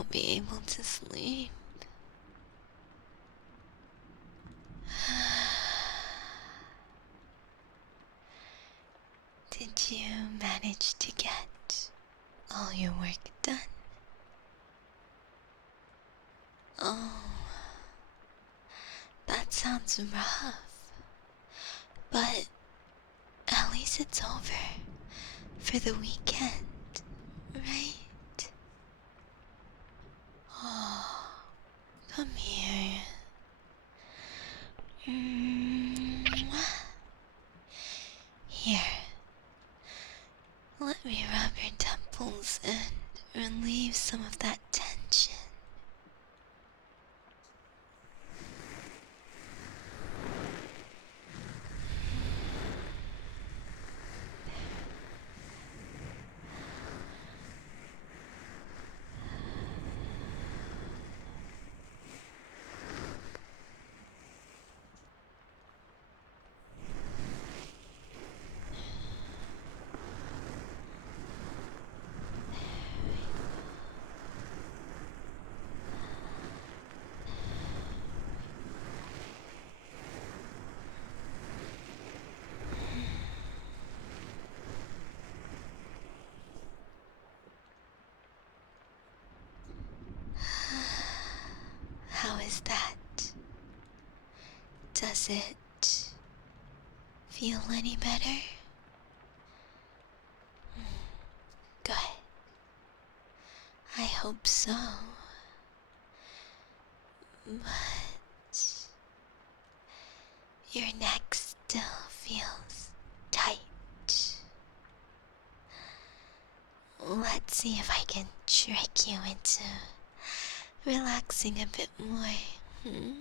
won't be able to sleep. Did you manage to get all your work done? Oh, that sounds rough. But at least it's over for the weekend, right? Oh, come here. Here, let me rub your temples and relieve some of that tension. How is that? Does it feel any better? Good. I hope so. But your neck still feels tight. Let's see if I can trick you into relaxing a bit more. Hmm?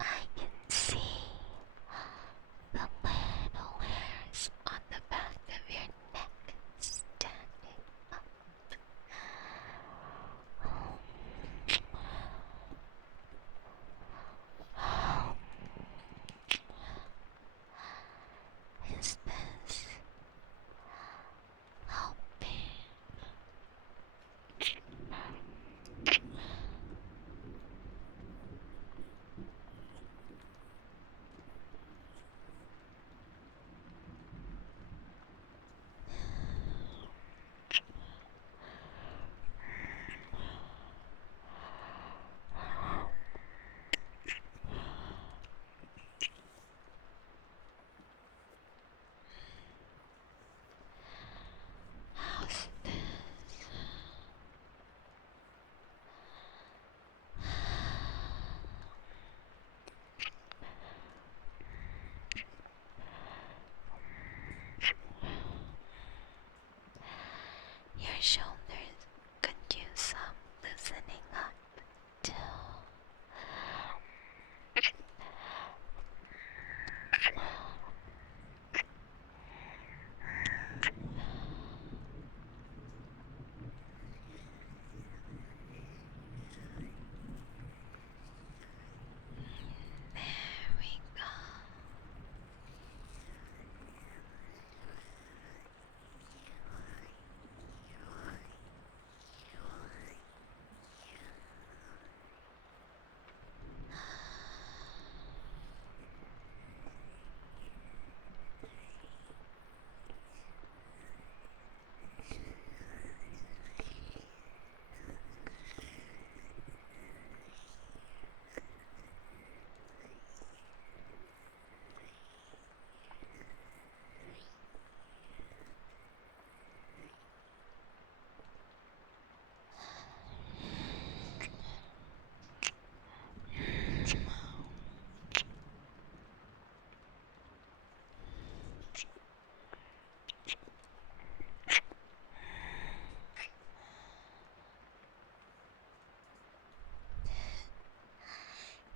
I can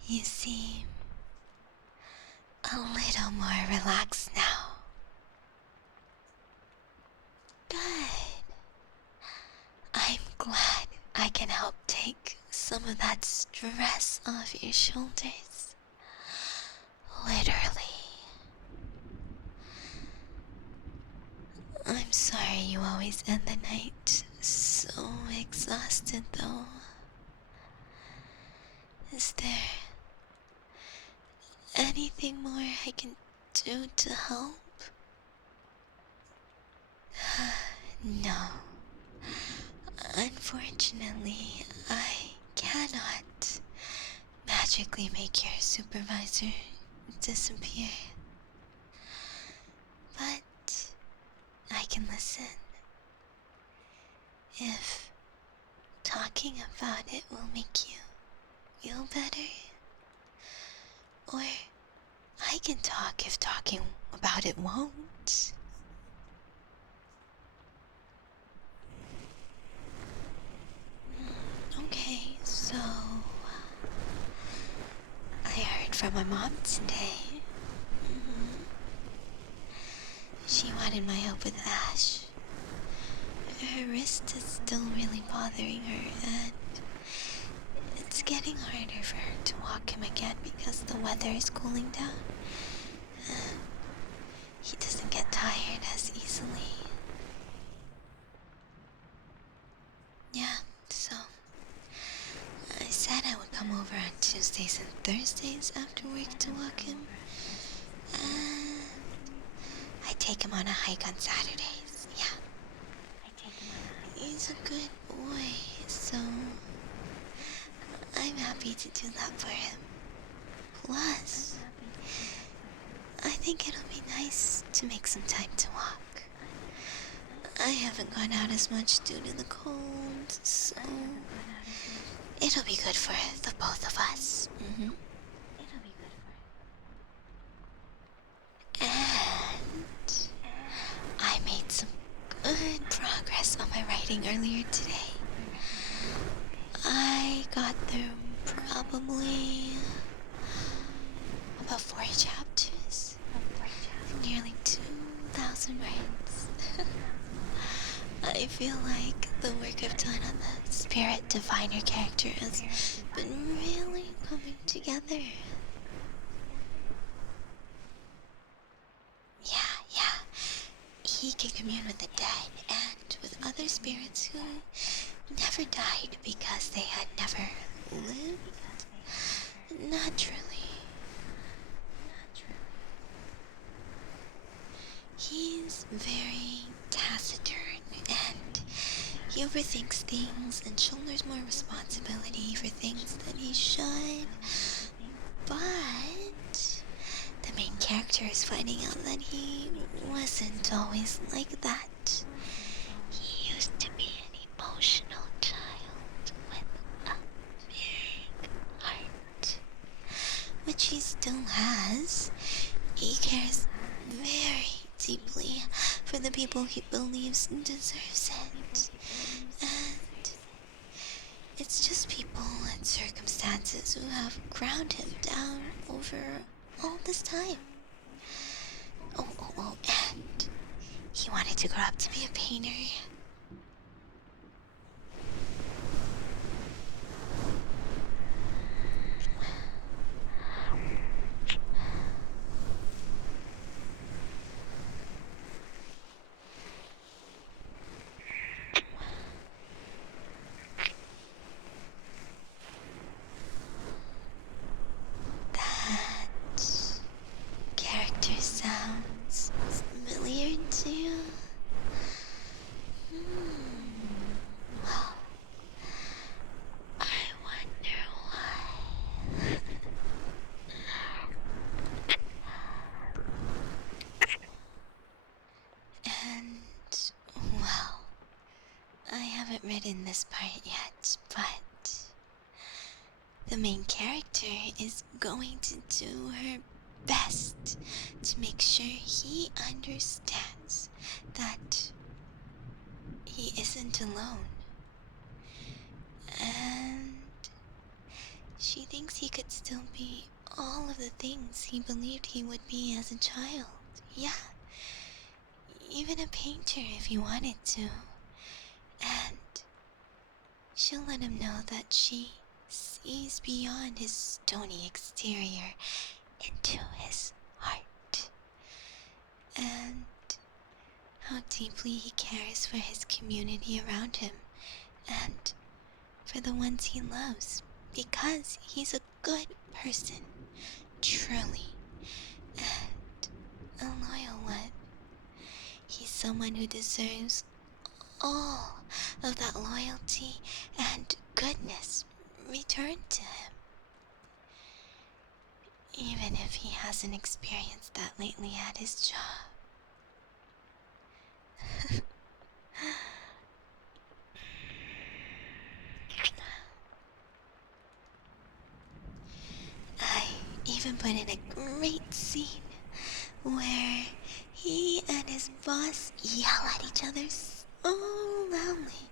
You seem a little more relaxed now. Good. I'm glad I can help take some of that stress off your shoulders. Literally. I'm sorry you always end the night so exhausted, though. Is there anything more I can do to help? No. Unfortunately, I cannot magically make your supervisor disappear. But I can listen. If talking about it will make you feel better, or I can talk if talking about it won't. Okay, so I heard from my mom today. She wanted my help with Ash. Her wrist is still really bothering her, and it's getting harder for her to walk him again because the weather is cooling down. He doesn't get tired as easily. Yeah, so I said I would come over on Tuesdays and Thursdays after work to walk him. And I take him on a hike on Saturdays, yeah. He's a good boy, so I'm happy to do that for him. Plus, I think it'll be nice to make some time to walk. I haven't gone out as much due to the cold, so it'll be good for the both of us. And I made some good progress on my writing earlier today. I got through probably about 4 chapters, nearly 2,000 words. I feel like the work I've done on the spirit diviner character has been really coming together. Yeah. He can commune with the dead and with other spirits who never died because they had never lived naturally. He's very taciturn and he overthinks things and shoulders more responsibility for things than he should. But the main character is finding out that he wasn't always like that. He used to be an emotional child with a big heart, which he still has. He cares very deeply for the people he believes deserves it. And it's just people and circumstances who have ground him down over all this time. Oh, and he wanted to grow up to be a painter. That character sounds familiar to you? Well, I wonder why. And, well, I haven't written this part yet, but the main character is going to do her best to make sure he understands that he isn't alone. And She thinks he could still be all of the things he believed he would be as a child. Yeah, even a painter if he wanted to. And she'll let him know that she sees beyond his stony exterior into his heart. And how deeply he cares for his community around him and for the ones he loves, because he's a good person, truly, and a loyal one. He's someone who deserves all of that loyalty and goodness returned to him. Even if he hasn't experienced that lately at his job. I even put in a great scene where he and his boss yell at each other so loudly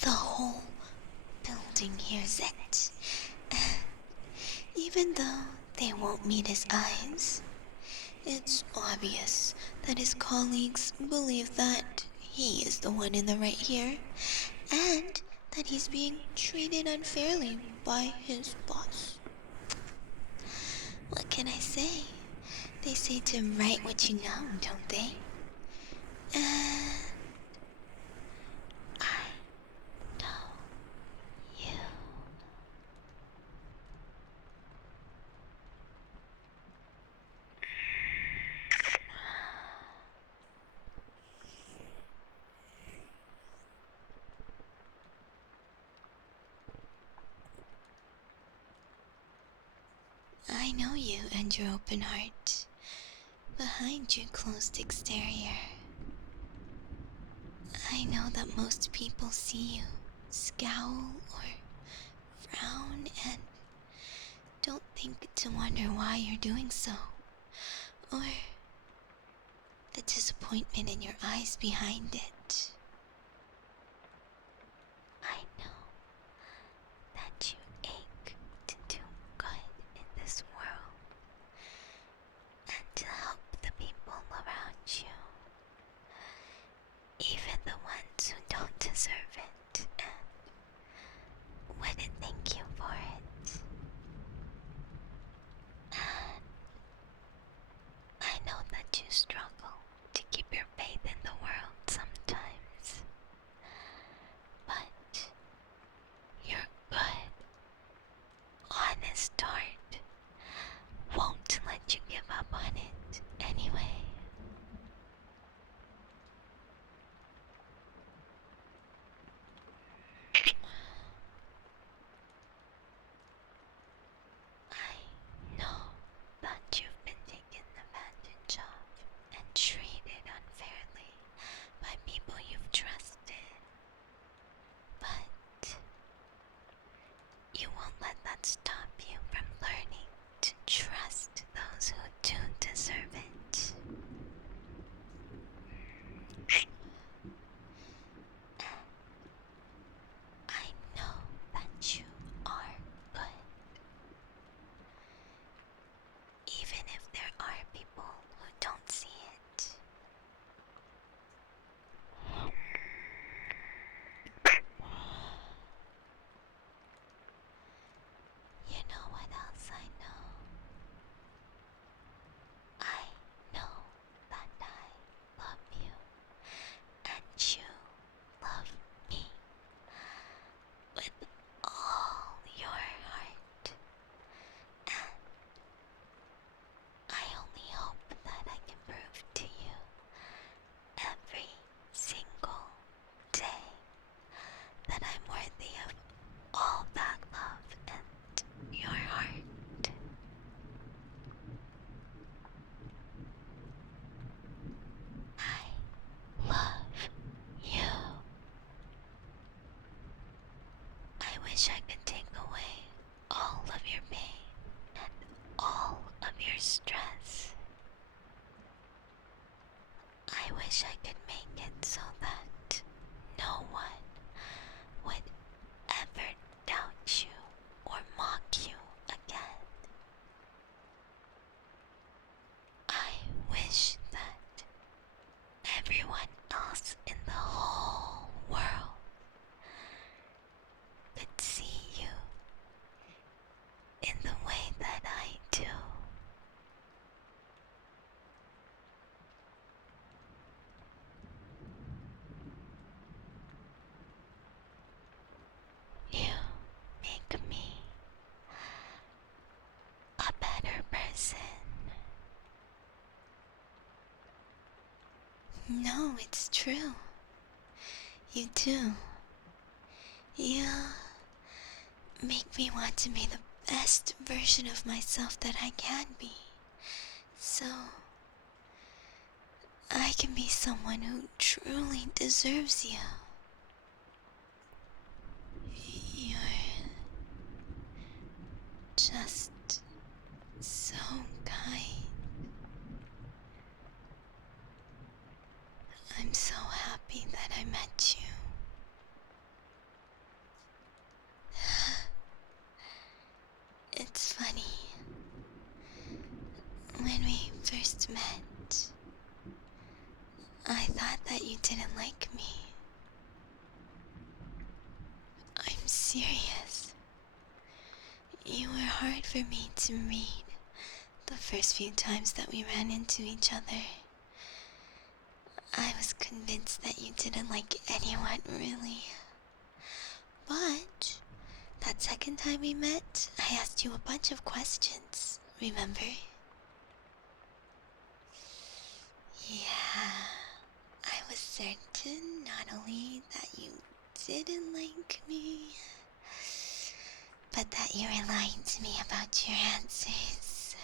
the whole building hears it. Even though they won't meet his eyes, it's obvious that his colleagues believe that he is the one in the right here, and that he's being treated unfairly by his boss. What can I say? They say to write what you know, don't they? And I know you. I know you and your open heart behind your closed exterior. I know that most people see you scowl or frown and don't think to wonder why you're doing so, or the disappointment in your eyes behind it. I know that you ache to do good in this world and to help the people around you, even the ones who don't deserve it and wouldn't thank you for it. And I know that you struggle to keep your faith in the world sometimes, but your good, honest heart won't let you give up on it anyway. I know that you've been taken advantage of and treated unfairly by people you've trusted, but you won't let that stop you from learning to trust those who do deserve it. I know that you are good, even if there are people who don't see it. You know what else I know? I know that I love you, and you love me with all your heart. And I only hope that I can prove to you every single day that I'm worthy of all that love and your heart. I love you. I wish I could take away all of your pain and all of your stress. I wish I could make it so that no one would ever doubt you or mock you in the way that I do. You make me a better person. No, it's true. You do. You make me want to be the best version of myself that I can be. So I can be someone who truly deserves you. You're just so kind. I'm so happy that I met you. It's funny. When we first met, I thought that you didn't like me. I'm serious. You were hard for me to read the first few times that we ran into each other. I was convinced that you didn't like anyone, really. But that second time we met, I asked you a bunch of questions, remember? Yeah, I was certain not only that you didn't like me, but that you were lying to me about your answers.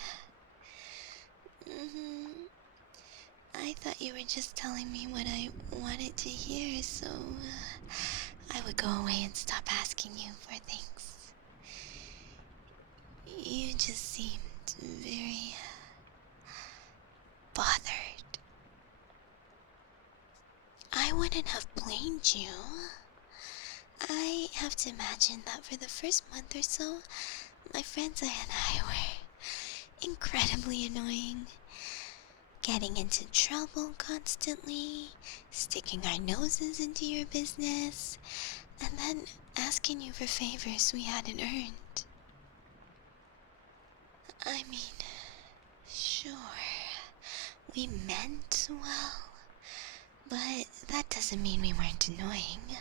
I thought you were just telling me what I wanted to hear, so I would go away and stop asking you for things. You just seemed very bothered. I wouldn't have blamed you. I have to imagine that for the first month or so, my friends and I were incredibly annoying. Getting into trouble constantly, sticking our noses into your business, and then asking you for favors we hadn't earned. I mean, sure, we meant well, but that doesn't mean we weren't annoying.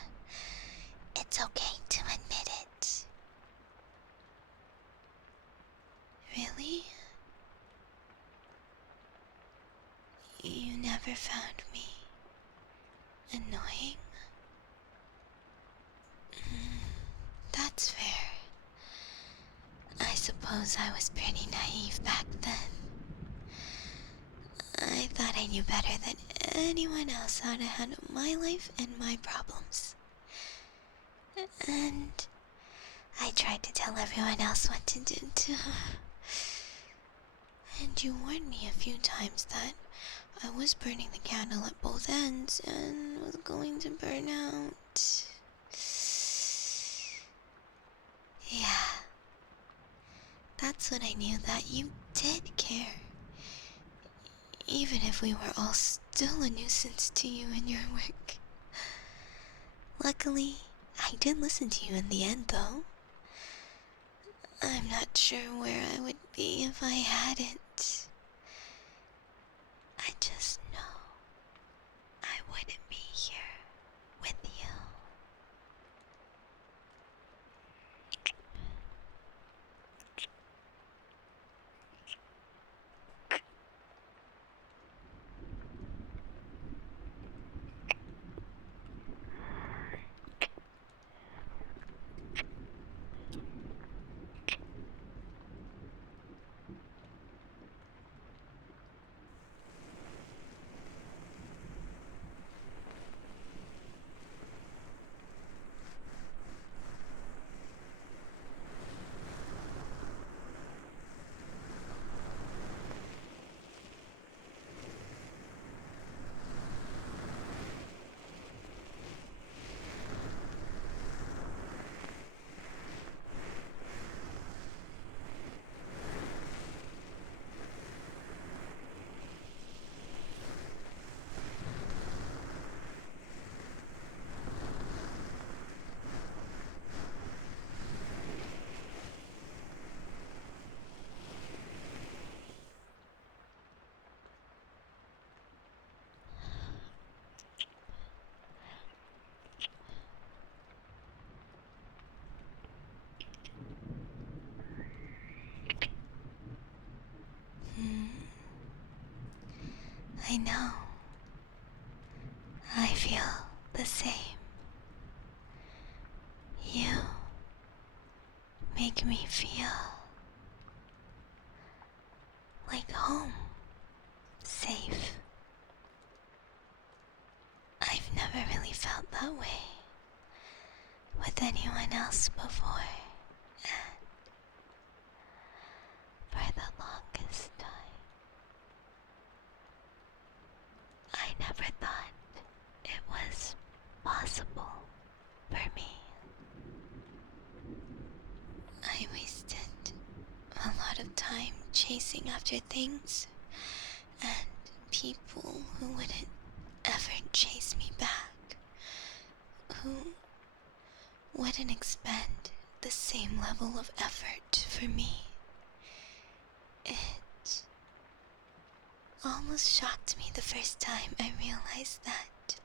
It's okay to admit it. Really? You never found me annoying? That's fair. I suppose I was pretty naive back then. I thought I knew better than anyone else how to handle my life and my problems. And I tried to tell everyone else what to do too. And you warned me a few times that I was burning the candle at both ends and was going to burn out. Yeah. That's when I knew that you did care. Even if we were all still a nuisance to you in your work. Luckily, I did listen to you in the end, though. I'm not sure where I would be if I hadn't. I just know I wouldn't be here with you. I know. I feel the same. You make me feel like home, safe. I've never really felt that way with anyone else before, and for the longest time, I never thought it was possible for me. I wasted a lot of time chasing after things and people who wouldn't ever chase me back, who wouldn't expend the same level of effort for me. It almost shocked me the first time I realized that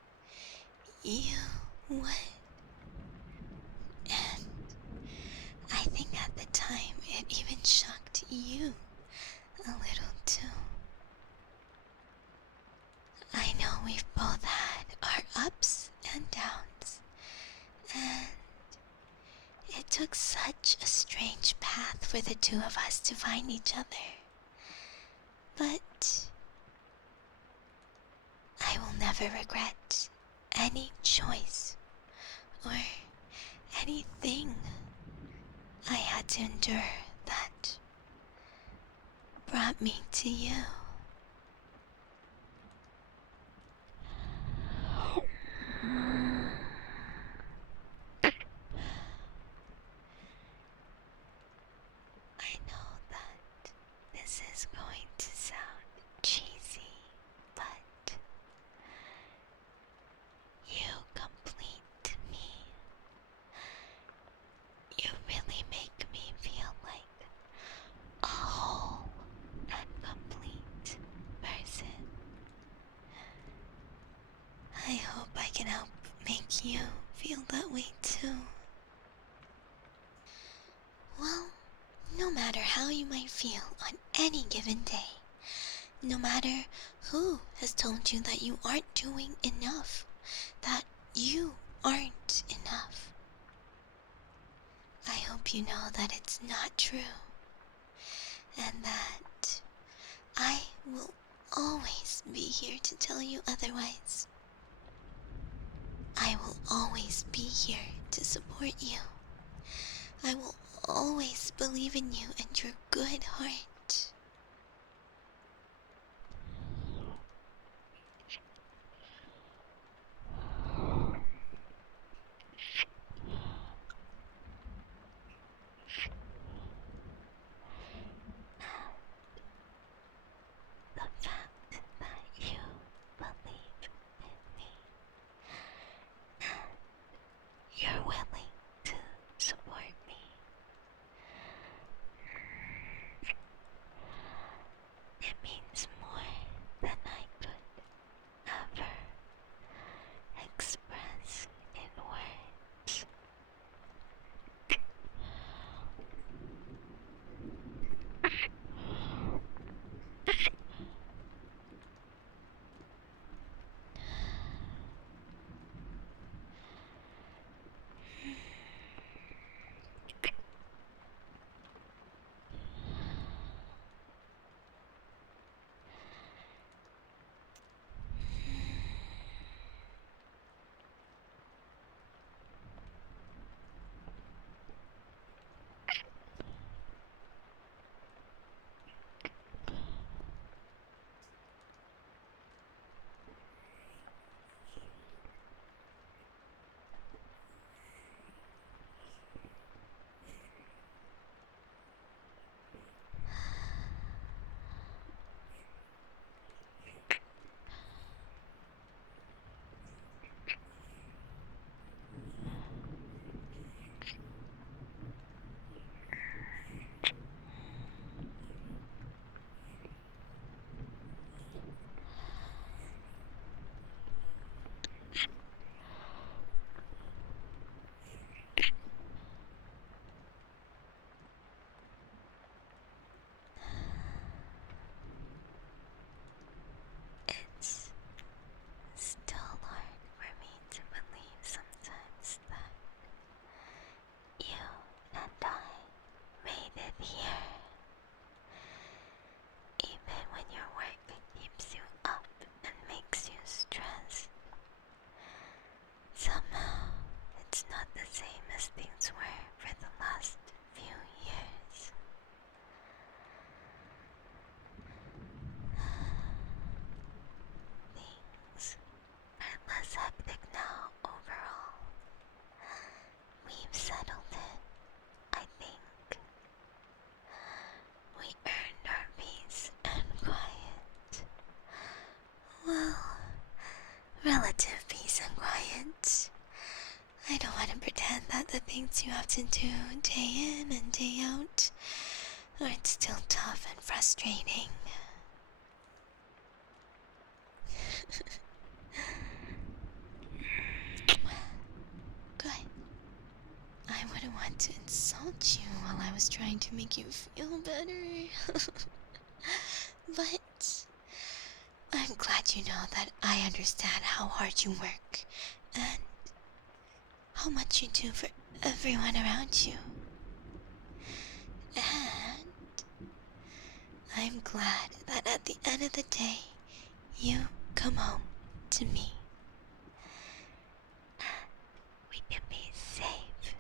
you would. And I think at the time it even shocked you a little too. I know we've both had our ups and downs, and it took such a strange path for the two of us to find each other. But I will never regret any choice or anything I had to endure that brought me to you. I know that this is going to sound cheesy, but you complete me. You really make me feel like a whole and complete person. I hope I can help make you feel that way too. Well, no matter how you might feel on any given day, no matter who has told you that you aren't doing enough, that you aren't enough, I hope you know that it's not true, and that I will always be here to tell you otherwise. I will always be here to support you. I will always believe in you and your good heart. The fact that you believe in me and you're willing to support me things you have to do day in and day out, or it's still tough and frustrating? Good. I wouldn't want to insult you while I was trying to make you feel better. But I'm glad you know that I understand how hard you work and how much you do for everyone around you. And I'm glad that at the end of the day, you come home to me. We can be safe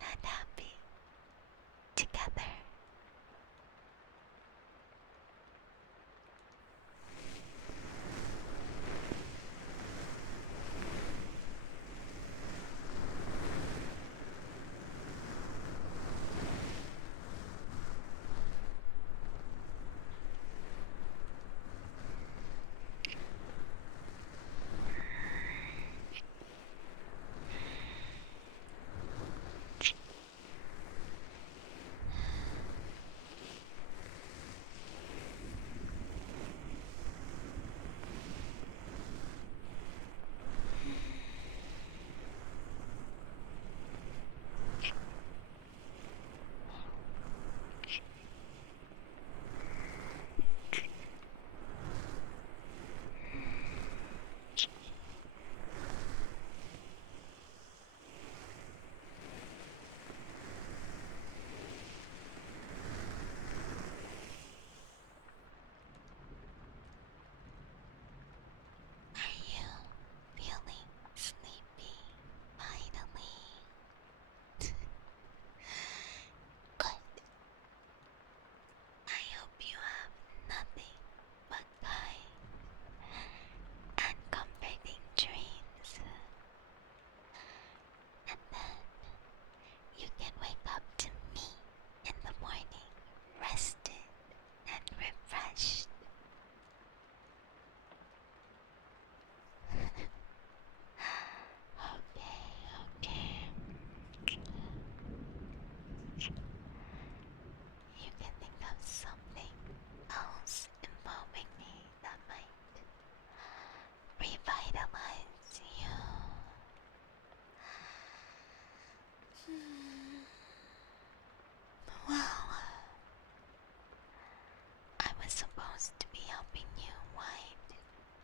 and happy together. Are you feeling sleepy finally? Good. I hope you have nothing but kind and comforting dreams. And then you can wake up to me in the morning, rested and refreshed. Okay. You can think of something else involving me that might revitalize you. Well, I was supposed to be helping you wind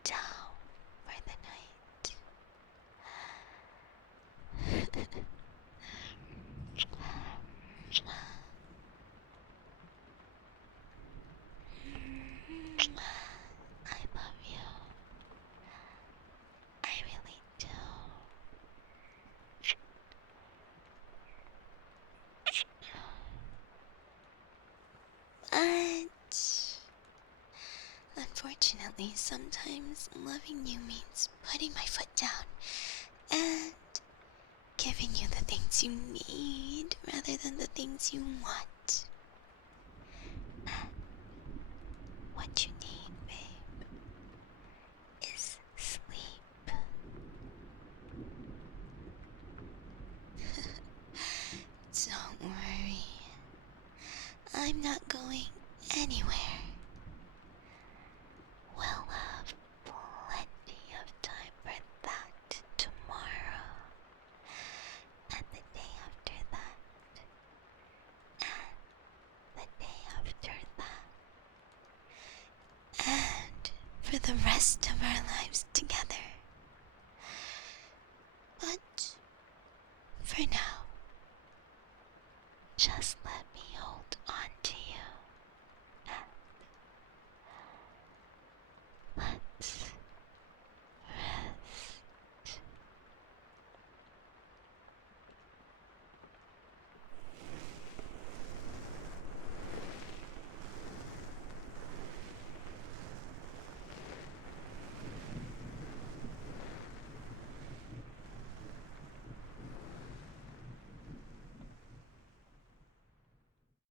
down for the night. I love you. I really do. But unfortunately, sometimes loving you means putting my foot down and giving you the things you need rather than the things you want. And what you need, babe, is sleep. Don't worry. I'm not going anywhere. We'll have plenty of time for that tomorrow, and the day after that, and the day after that, and for the rest of our lives together.